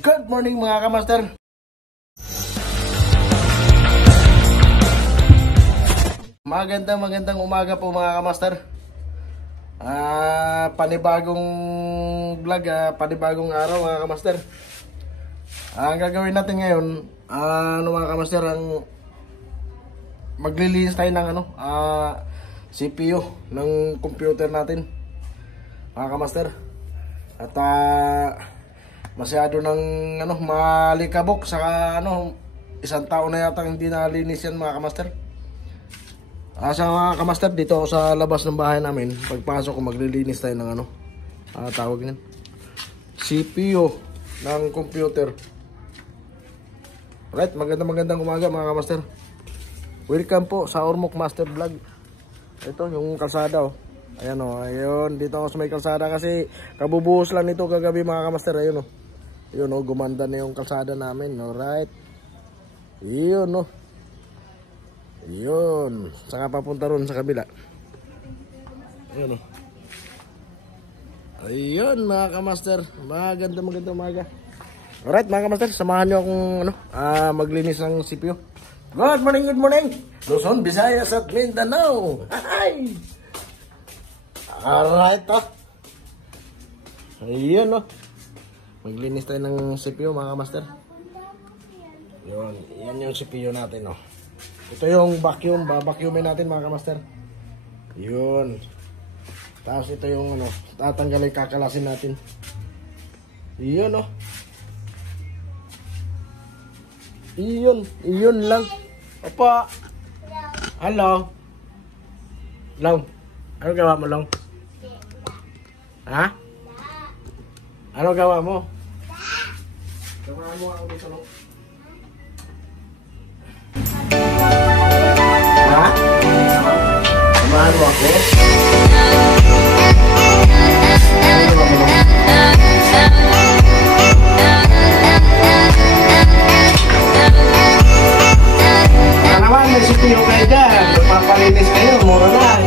Good morning mga kamaster. Magandang umaga po mga kamaster. Panibagong vlog, panibagong araw mga kamaster. Ang gagawin natin ngayon, mga kamaster, ang maglilinis tayo ng CPU ng computer natin mga kamaster. At masyado ng malikabok, saka isang taon na yata hindi nalinis yan mga kamaster. Sa mga kamaster, dito ako sa labas ng bahay namin. Pagpasok ko, maglilinis tayo ng tawag niyan, CPU ng computer. Right, magandang umaga mga kamaster. Welcome po sa Ormoc Master Vlog. Ito yung kalsada oh. Ayan oh, ayun, dito ako sa may kalsada kasi kabubuhos lang nito kagabi mga kamaster. Ayun oh. Ayun oh, gumanda na yung kalsada namin, alright. Ayun oh. Ayun, saka papunta ron sa kabila. Ayun oh. Ayun mga kamaster, magandang umaga. Alright mga kamaster, samahan nyo akong maglinis ng CPU. Good morning Luzon, Visayas at Mindanao. Hi! Alright oh. Ayun oh. Maglinis tayo ng CPU mga kamaster. Yun, yan yung CPU natin oh. Ito yung vacuum, babacuumin natin mga kamaster. Yun. Tapos ito yung tatanggalin, kakalasin natin. Yun oh. Iyon lang. Opo. Hello. Long. Ano gawa mo, Long? Ha? Ano gawa mo? Gawa mo ako dito, Long. Ha? Samahan mo ako? Ano gawa mo, Long? May CPU kayo dyan, magpapalinis kayo, mura lang.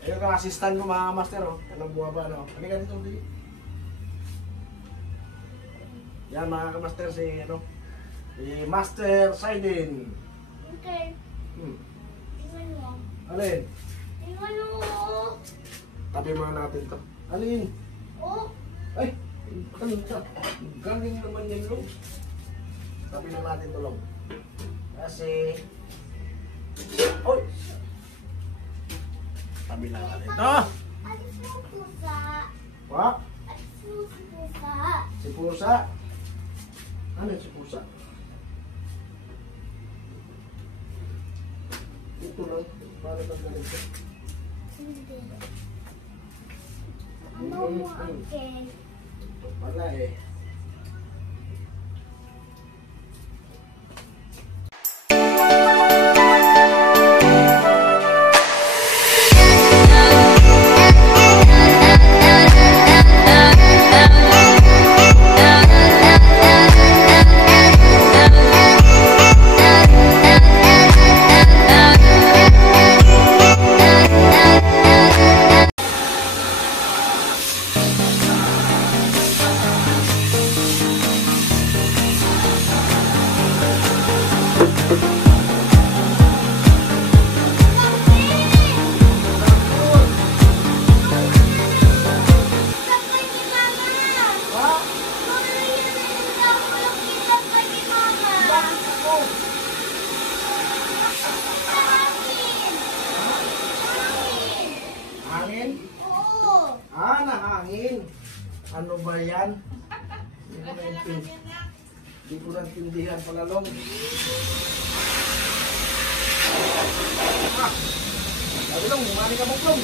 Ayun ka, assistant ko mga master oh. Anong buha ba no? Ano ka dito, Bili? Yan mga master, si Master Saiden. Okay. Tingnan mo. Alin? Tingnan mo. Tabi mga natin to. Alin? Oh. Ay, galing naman yan, Long. Tabi na natin to, Long. Kasi oy, tabi lang natin ito. Alis mo pusa. What? Alis mo pusa. Si Pusa? Ano si Pusa? Ito lang, para tanggalin ito. Hindi. Ano mo again? Wala eh. Nahangin. Ano ba yan? Hindi ko naintindihan pala, Long. Sabi Long, mali ka mo, Long.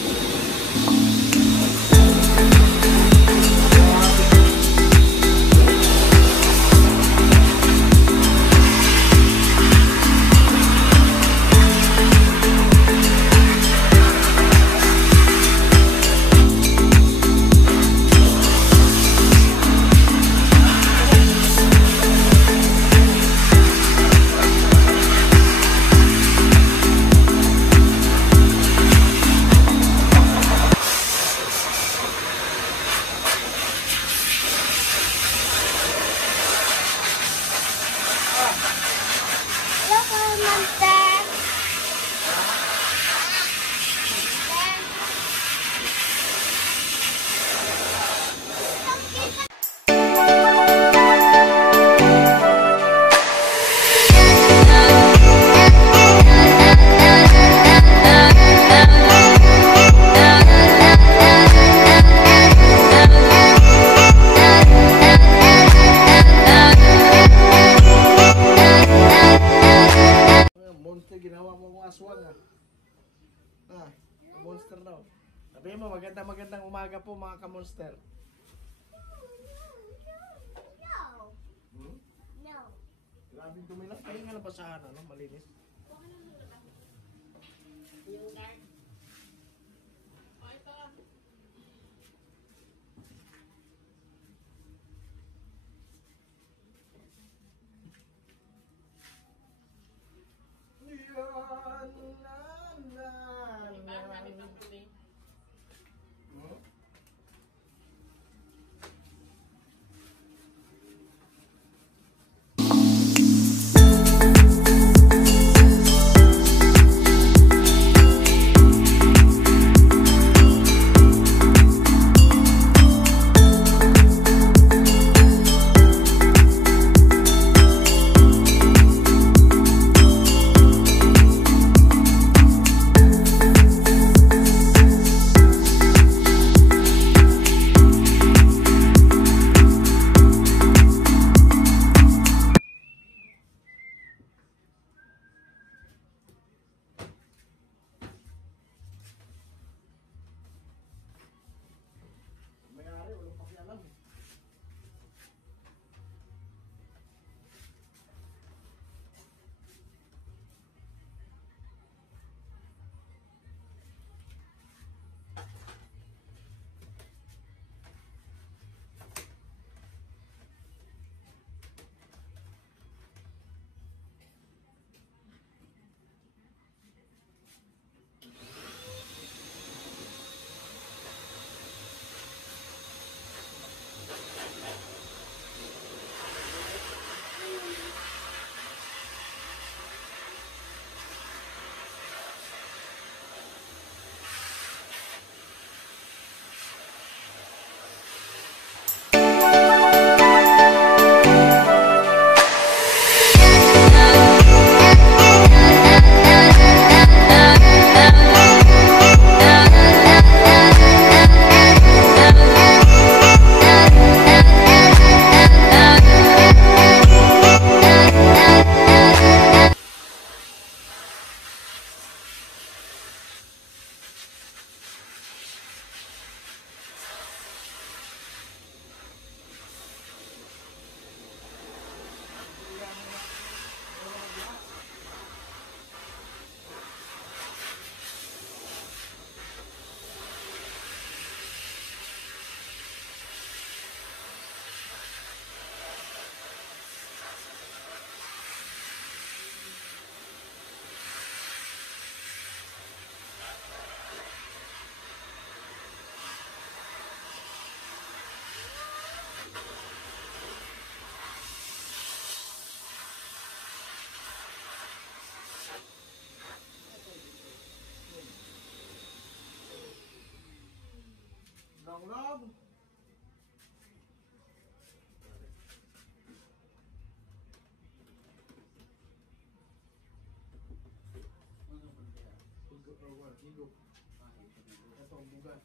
Sabihin mo, magandang umaga po mga ka-monster. No. Hmm? No. Grabe dumi lang. Kaya nga nabasahan, ano? Malinis. Yung dark. O, ito. Iba ang gamit ng puti. Hmm? May-ari, walang pakialam. Long. Higop. Ito ang bugas.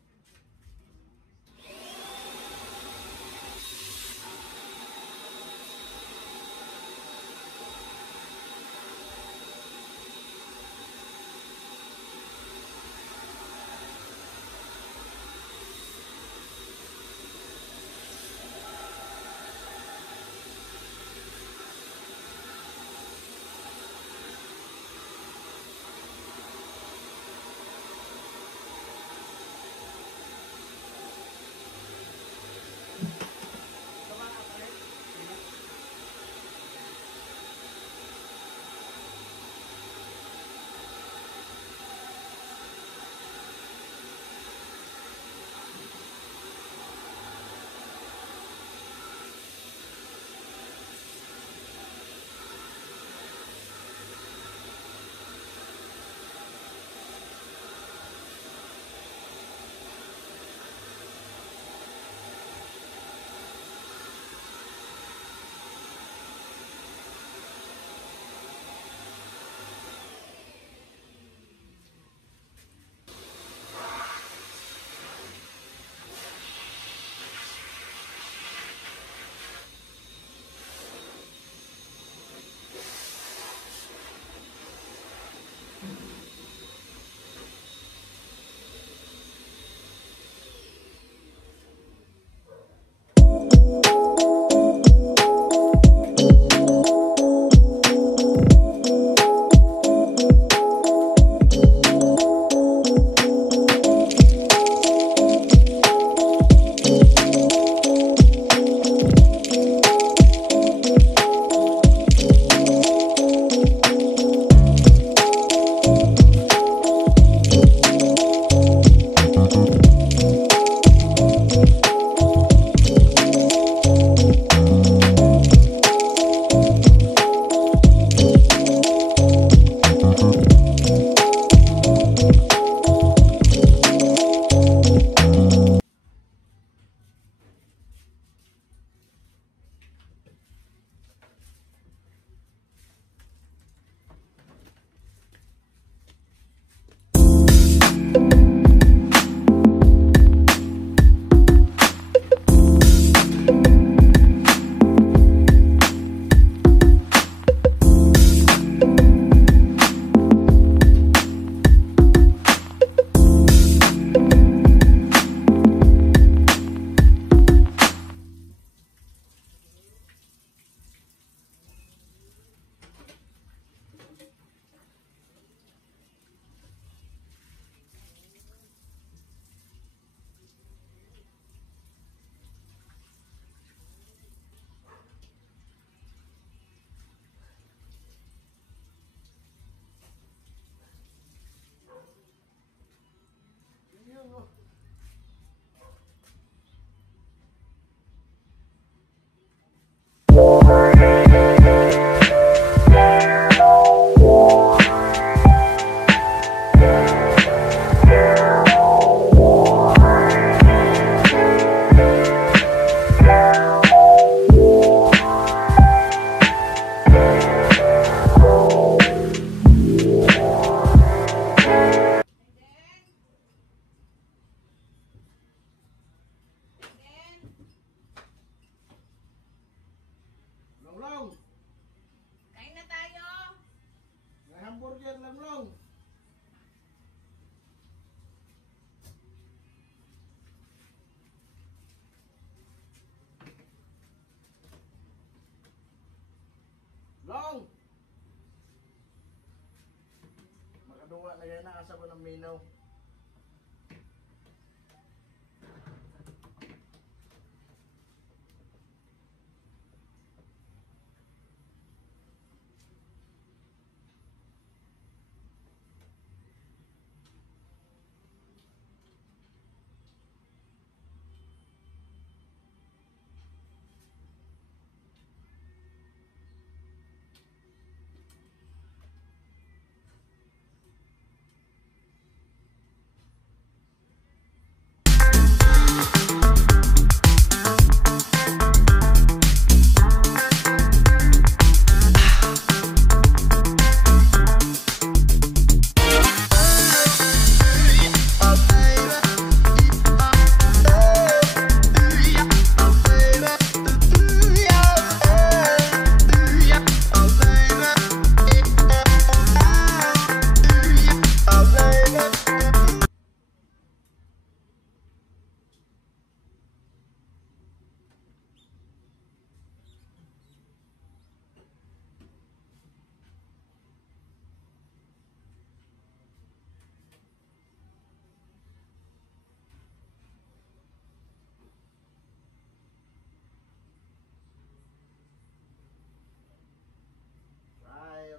Asa ba ng minaw?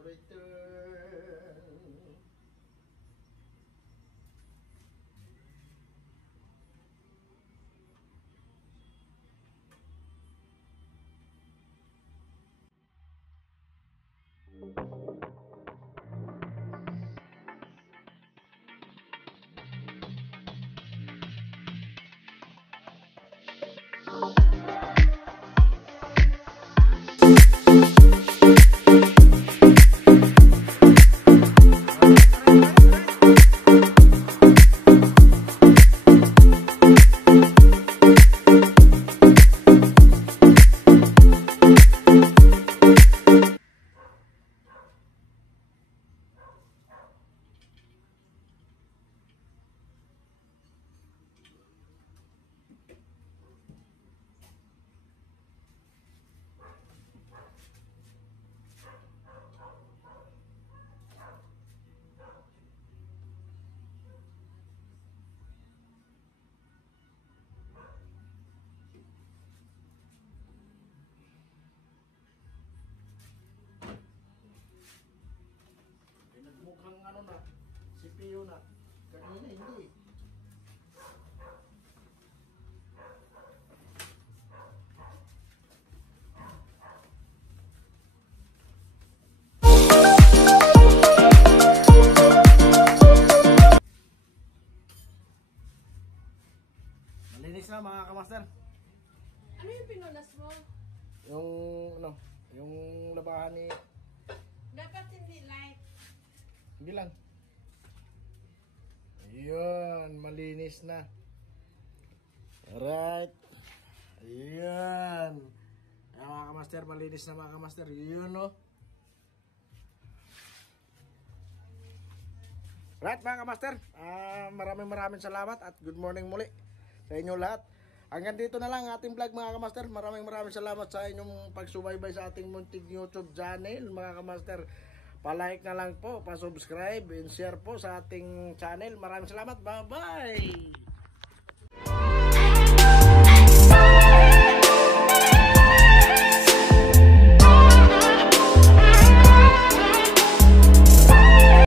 Return. Mukhang ano na, CPU na. Kanina hindi. Malinis na mga kamaster. Ano yung pinunas mo? Yung ano, yung labahan ni Dapat hindi light. hindi lang. Ayun, malinis na. Alright. Ayun. Ayan mga kamaster, malinis na mga kamaster. Yun no. Right mga kamaster, maraming salamat at good morning muli sa inyo lahat. Hanggang dito na lang ang ating vlog mga kamaster. Maraming salamat sa inyong pagsubaybay sa ating munting YouTube channel mga kamaster. Pa-like na lang po, pa-subscribe and share po sa ating channel. Maraming salamat. Bye-bye!